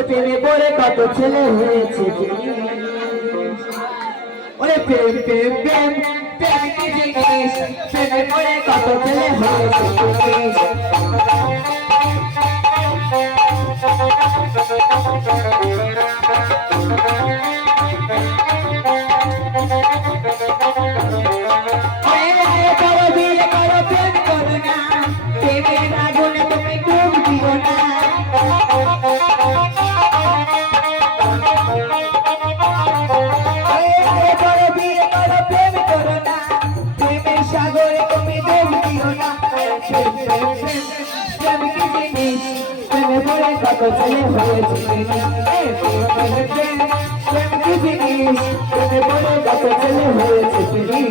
প্রেমে পড়ে কত ছেলে হয়েছে ওরে প্রেম প্রেম প্রেম প্রেম কি জিনিস? প্রেমে পড়ে কত ছেলে হয়েছে ওরে সাগরে তুমি ডুব হয়েছে।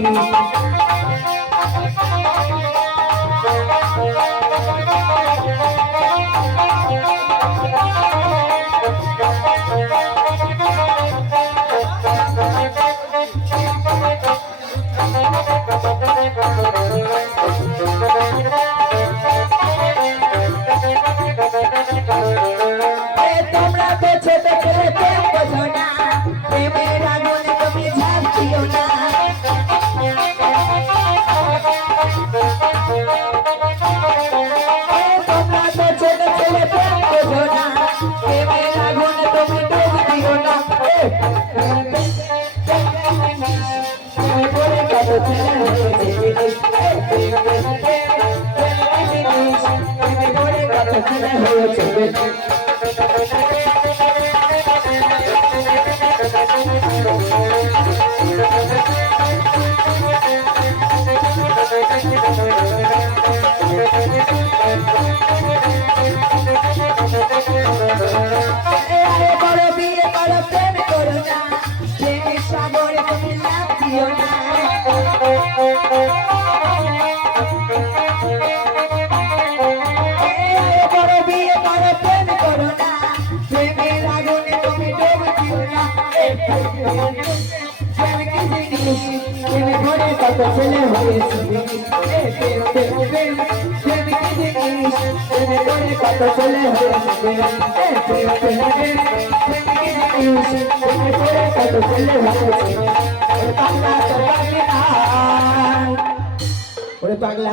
জিনিস। আরে বড় বিয়ে করো প্রেম করো না প্রেমের সাগরে তুমি লাভ দিও না ছেলে হয়েছে এ, প্রেম প্রেম প্রেম প্রেম কি জিনিস প্রেমে পড়ে কত ছেলে হয়েছে এ, প্রেম প্রেম প্রেম প্রেম কি জিনিস প্রেমে পড়ে কত ছেলে হয়েছে পাগলা তো পাগলা ওরে পাগলা